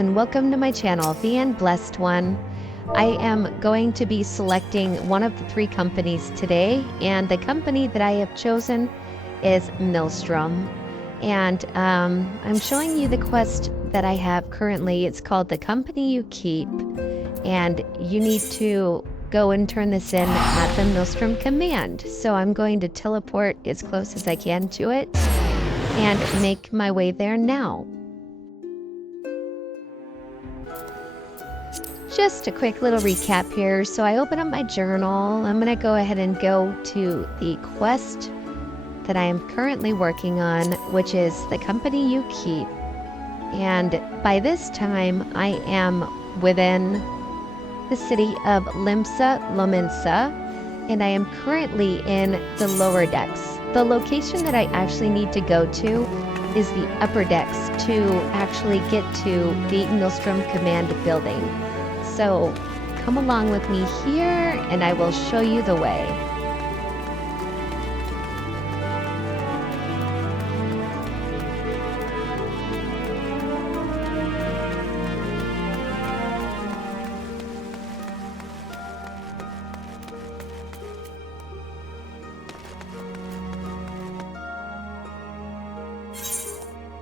and welcome to my channel, The Blessed One. I am going to be selecting one of the three companies today, and the company that I have chosen is Maelstrom. And I'm showing you the quest that I have currently. It's called The Company You Keep, and you need to go and turn this in at the Maelstrom command. So I'm going to teleport as close as I can to it and make my way there now. Just a quick little recap here. So I open up my journal. I'm going to go ahead and go to the quest that I am currently working on, which is The Company You Keep. And by this time, I am within the city of Lominsa, and I am currently in the lower decks. The location that I actually need to go to is the upper decks to actually get to the Maelstrom command building. So come along with me here and I will show you the way.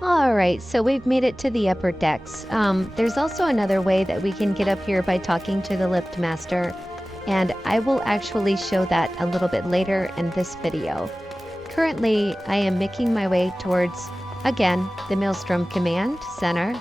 Alright, so we've made it to the upper decks. There's also another way that we can get up here by talking to the liftmaster, and I will actually show that a little bit later in this video. Currently, I am making my way towards, again, the Maelstrom Command Center.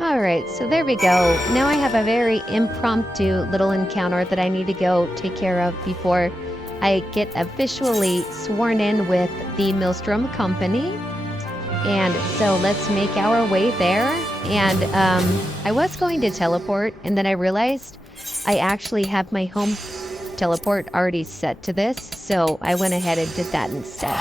Alright, so there we go. Now I have a very impromptu little encounter that I need to go take care of before I get officially sworn in with the Maelstrom Company. And so let's make our way there. And I was going to teleport, and then I realized I actually have my home teleport already set to this, so I went ahead and did that instead.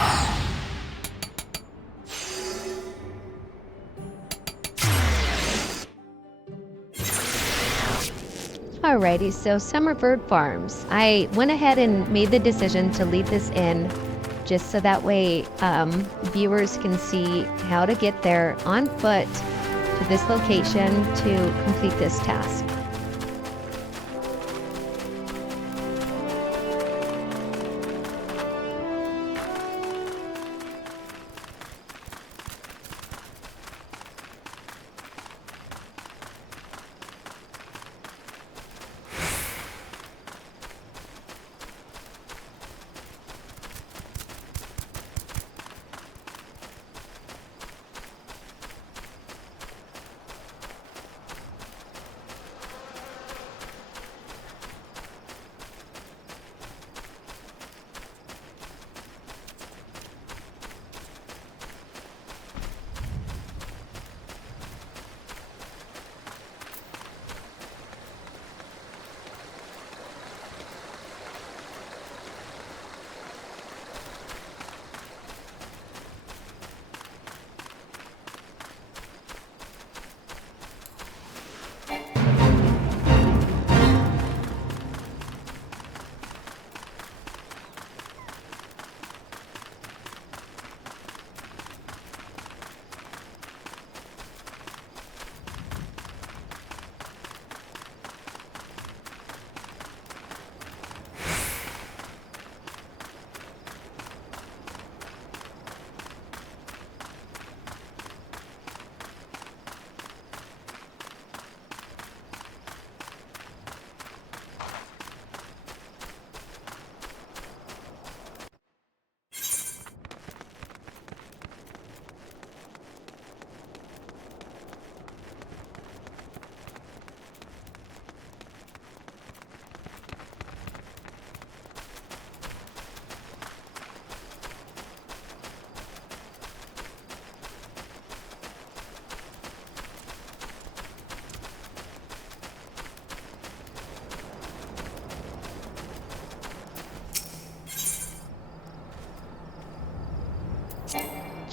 Alrighty, so Summerford Farms. I went ahead and made the decision to leave this in just so that way viewers can see how to get there on foot to this location to complete this task.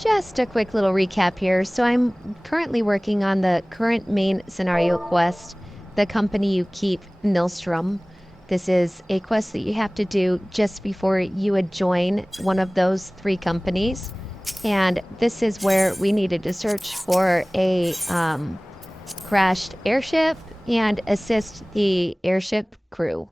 just a quick little recap here. So I'm currently working on the current main scenario quest, The Company You Keep, Maelstrom. This is a quest that you have to do just before you would join one of those 3 companies. And this is where we needed to search for a crashed airship and assist the airship crew.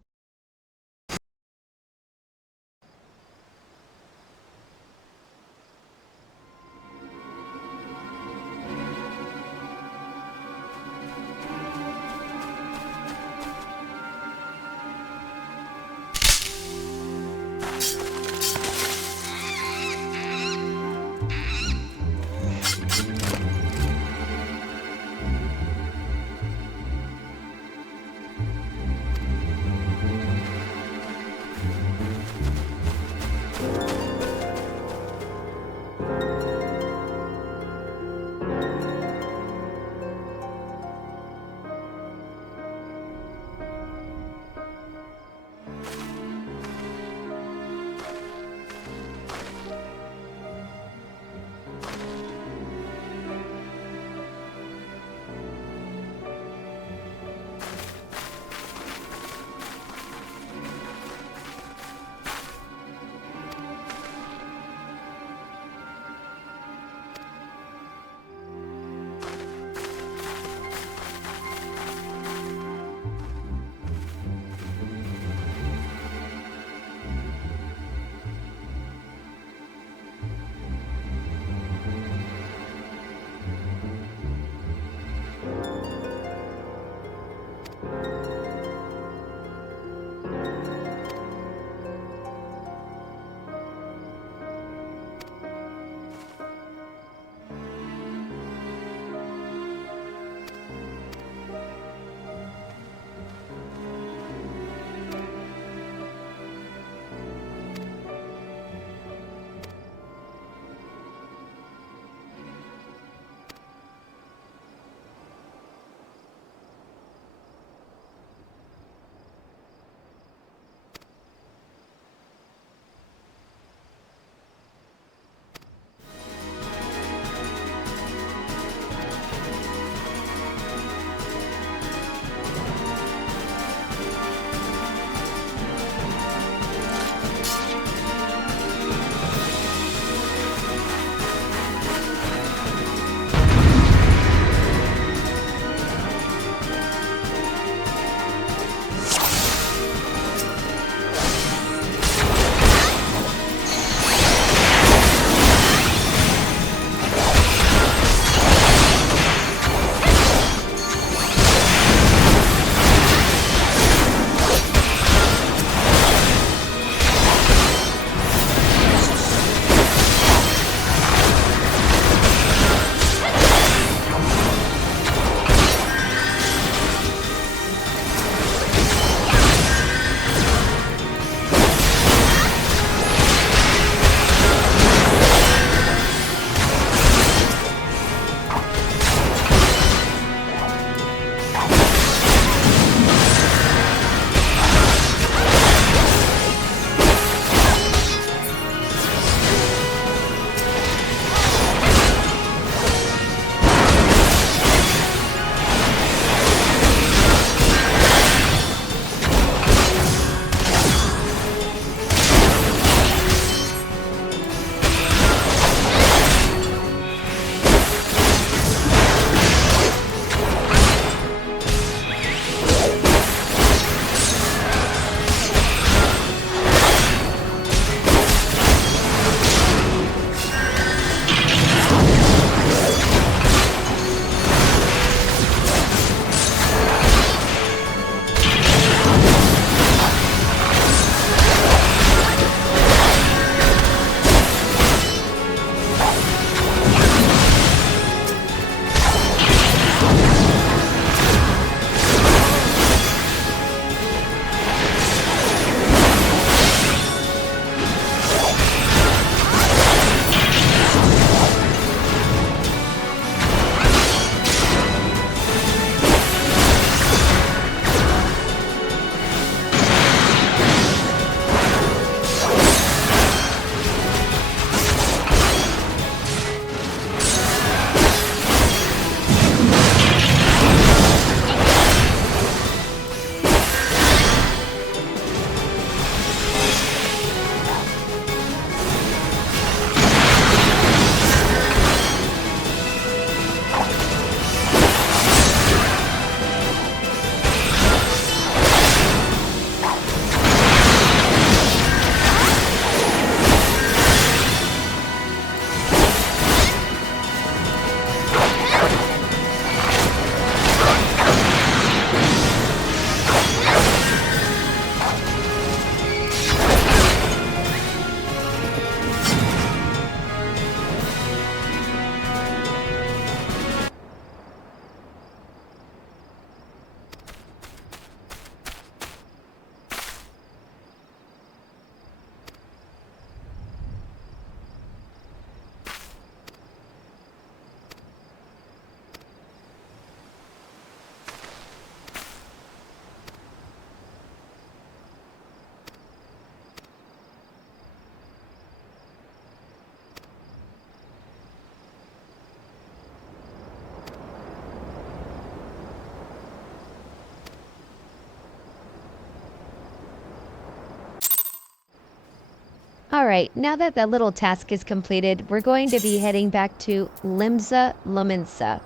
Alright, now that that little task is completed, we're going to be heading back to Lominsa.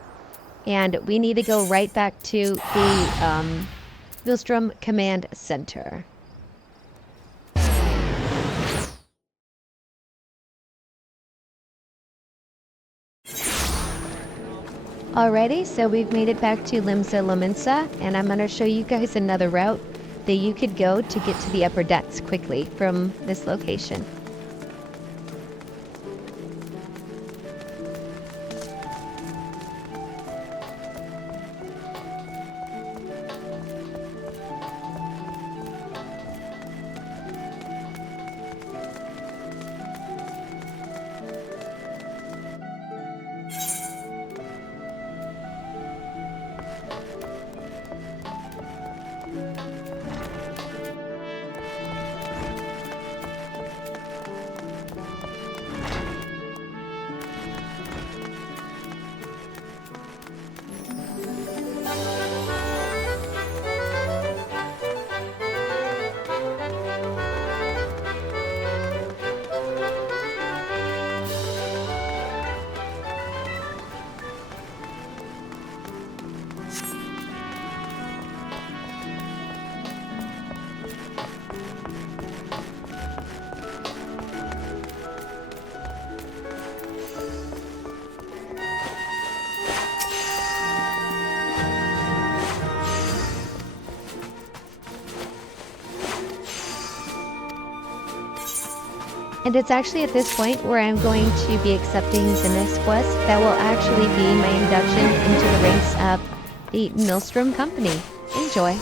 And we need to go right back to the Maelstrom Command Center. Alrighty, so we've made it back to Lominsa, and I'm going to show you guys another route that you could go to get to the upper decks quickly from this location. And it's actually at this point where I'm going to be accepting the next quest that will actually be my induction into the ranks of the Maelstrom Company. Enjoy.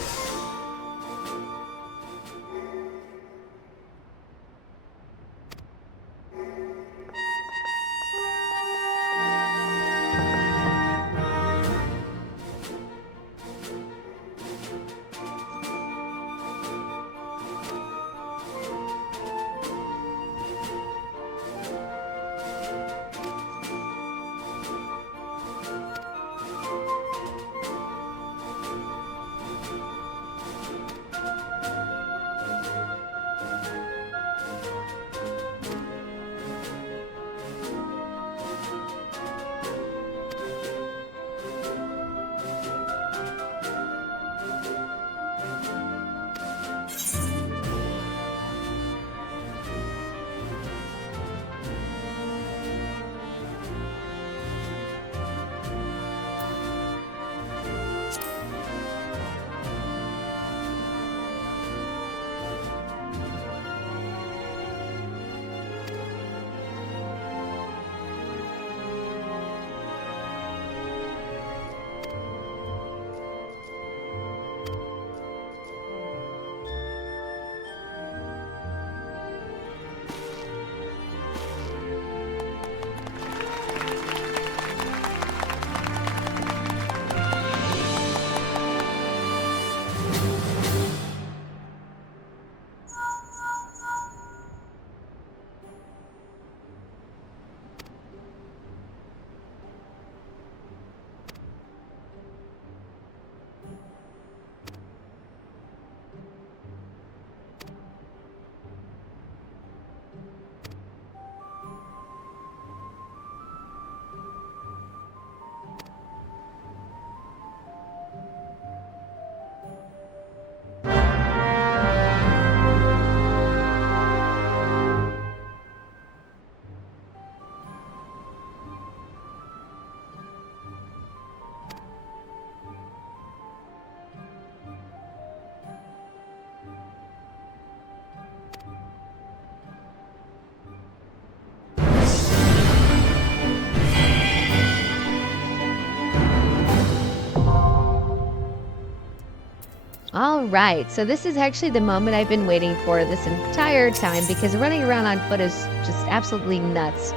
All right, so this is actually the moment I've been waiting for this entire time because running around on foot is just absolutely nuts.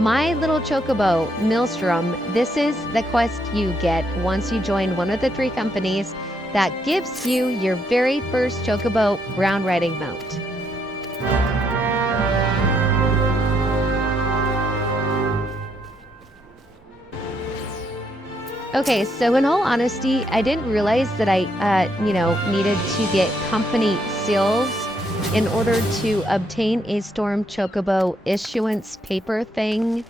My little Chocobo, Maelstrom, this is the quest you get once you join one of the 3 companies that gives you your very first Chocobo brown riding mount. Okay, so in all honesty, I didn't realize that I, needed to get company seals in order to obtain a Storm Chocobo issuance paper thing.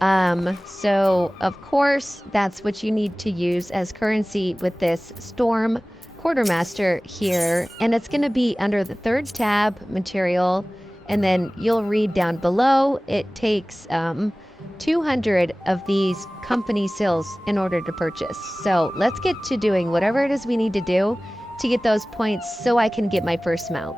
So of course that's what you need to use as currency with this Storm Quartermaster here, and it's going to be under the 3rd tab, material, and then you'll read down below. It takes 200 of these company sills in order to purchase. So let's get to doing whatever it is we need to do to get those points so I can get my first mount.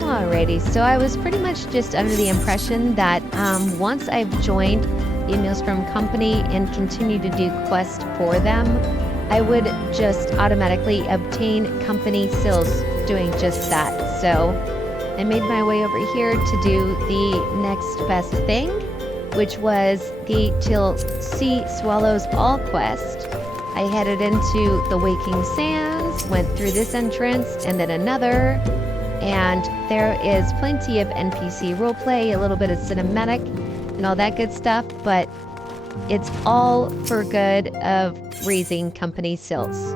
Alrighty, so I was pretty much just under the impression that once I've joined the Maelstrom company and continue to do quests for them, I would just automatically obtain company sills doing just that. So I made my way over here to do the next best thing, which was the Till Sea Swallows All quest. I headed into the Waking Sands, went through this entrance and then another, and there is plenty of NPC roleplay, a little bit of cinematic, and all that good stuff, but it's all for good of raising company sills.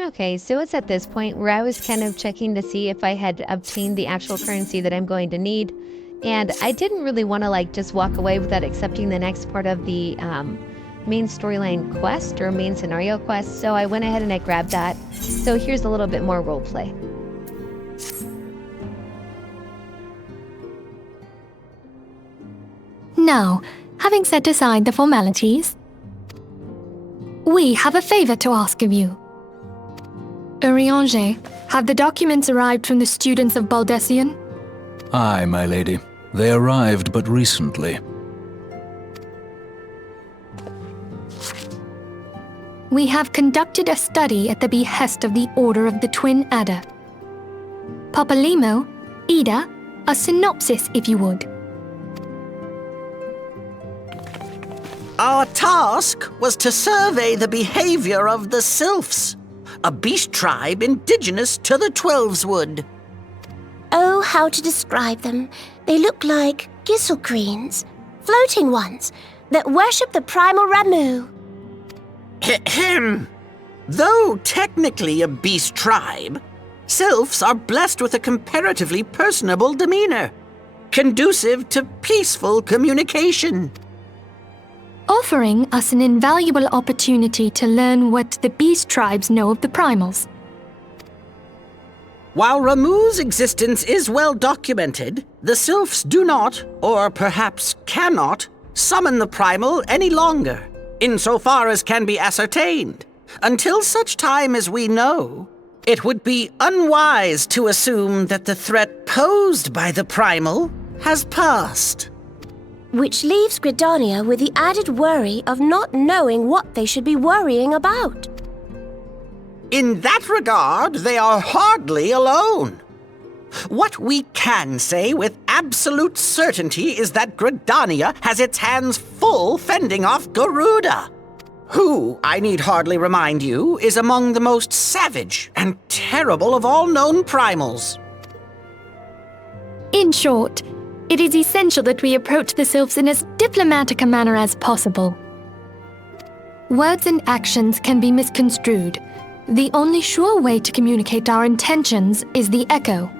Okay, so it's at this point where I was kind of checking to see if I had obtained the actual currency that I'm going to need. And I didn't really want to just walk away without accepting the next part of the main storyline quest or main scenario quest. So I went ahead and I grabbed that. So here's a little bit more roleplay. Now, having set aside the formalities, we have a favor to ask of you. Urianger, have the documents arrived from the students of Baldessian? Aye, my lady. They arrived but recently. We have conducted a study at the behest of the Order of the Twin Adder. Papalimo, Ida, a synopsis if you would. Our task was to survey the behavior of the Sylphs, a beast tribe indigenous to the Twelveswood. Oh, how to describe them. They look like gisselcreens, floating ones, that worship the primal Ramu. Ahem. Though technically a beast tribe, Sylphs are blessed with a comparatively personable demeanor, conducive to peaceful communication. Offering us an invaluable opportunity to learn what the beast tribes know of the primals. While Ramu's existence is well documented, the Sylphs do not, or perhaps cannot, summon the primal any longer, insofar as can be ascertained. Until such time as we know, it would be unwise to assume that the threat posed by the primal has passed. Which leaves Gridania with the added worry of not knowing what they should be worrying about. In that regard, they are hardly alone. What we can say with absolute certainty is that Gridania has its hands full fending off Garuda, who, I need hardly remind you, is among the most savage and terrible of all known primals. In short, it is essential that we approach the Sylphs in as diplomatic a manner as possible. Words and actions can be misconstrued. The only sure way to communicate our intentions is the echo.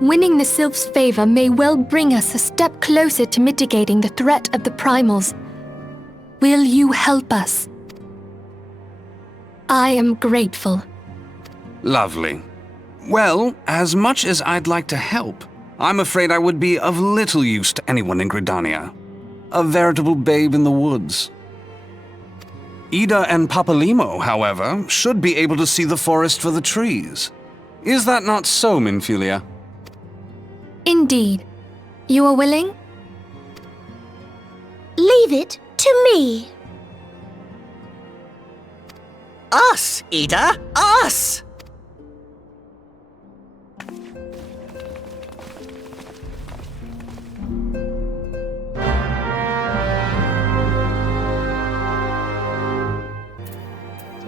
Winning the Sylph's favor may well bring us a step closer to mitigating the threat of the primals. Will you help us? I am grateful. Lovely. Well, as much as I'd like to help, I'm afraid I would be of little use to anyone in Gridania. A veritable babe in the woods. Ul'dah and Papalimo, however, should be able to see the forest for the trees. Is that not so, Minfilia? Indeed. You are willing? Leave it to me. Us, Ul'dah, us!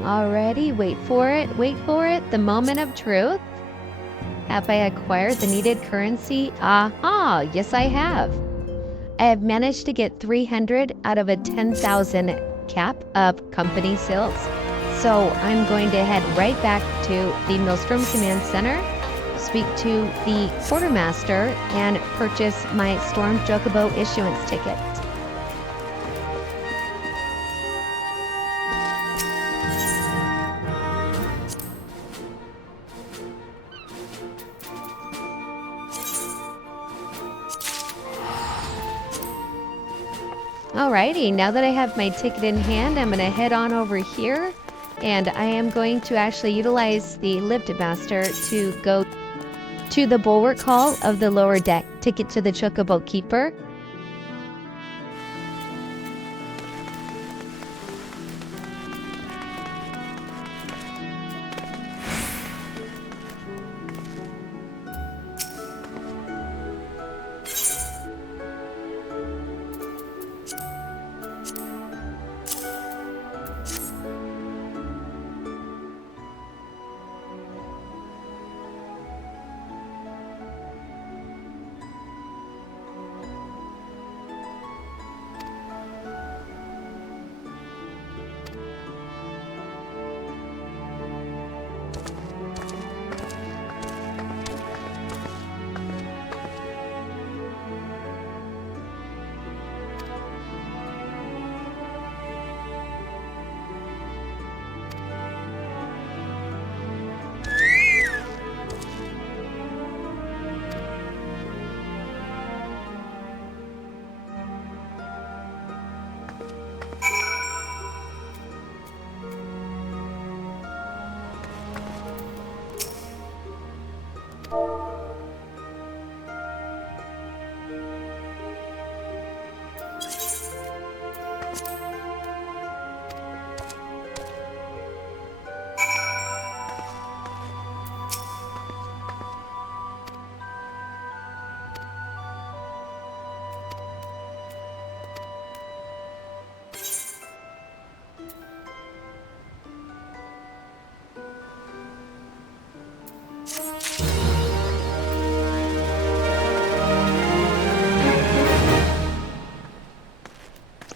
Alrighty, wait for it, the moment of truth. Have I acquired the needed currency? Aha, yes I have. I have managed to get 300 out of a 10,000 cap of company sales. So I'm going to head right back to the Maelstrom Command Center, speak to the quartermaster, and purchase my Storm Chocobo issuance ticket. Alrighty, now that I have my ticket in hand, I'm going to head on over here, and I am going to actually utilize the lift master to go to the bulwark hall of the lower deck to get to the Chocobo Keeper.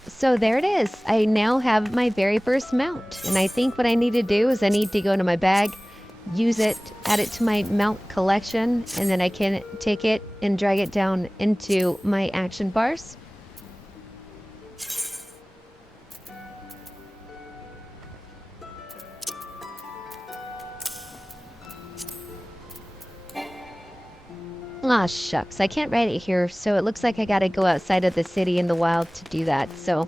So there it is. I now have my very first mount. And I think what I need to do is I need to go into my bag, use it, add it to my mount collection, and then I can take it and drag it down into my action bars. Aw, shucks, I can't ride it here, so it looks like I gotta go outside of the city in the wild to do that. So,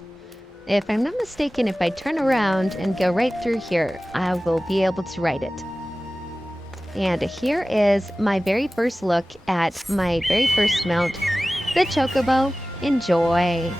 if I'm not mistaken, if I turn around and go right through here, I will be able to ride it. And here is my very first look at my very first mount, the Chocobo. Enjoy!